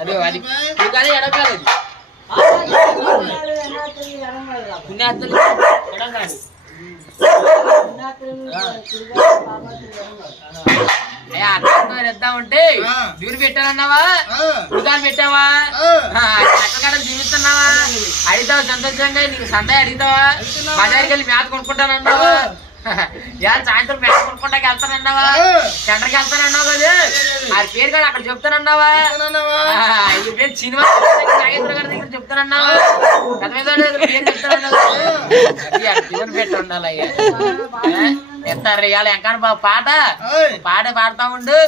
అదే అది కానీ ఎడకాలి పుణ్యాత్తులు ఎడంగాలి ఇద్దామంటే దూరి పెట్టాలన్నావా ఉడికాలు పెట్టావా అక్కడ జీవిస్తున్నావా అడిగితావా సంతోషంగా నీకు సండే అడిగితావా బజార్కి వెళ్ళి మేత కొనుక్కుంటానన్నావా సాయంత్రం మేత కొనుక్కుంటాకి వెళ్తానన్నావా సెంటర్కి వెళ్తానన్నావు కదా ఆ పేరు కాదు అక్కడ చెప్తానన్నావా ఈ పేరు సినిమా నాగేశ్వర గారి దగ్గర చెప్తానన్నావా పేరు చెప్తానన్నావా అది పెట్టి ఉండాలి ఎత్తారు ఇవాళ ఎంకాని పాట పాట పాడతా ఉండు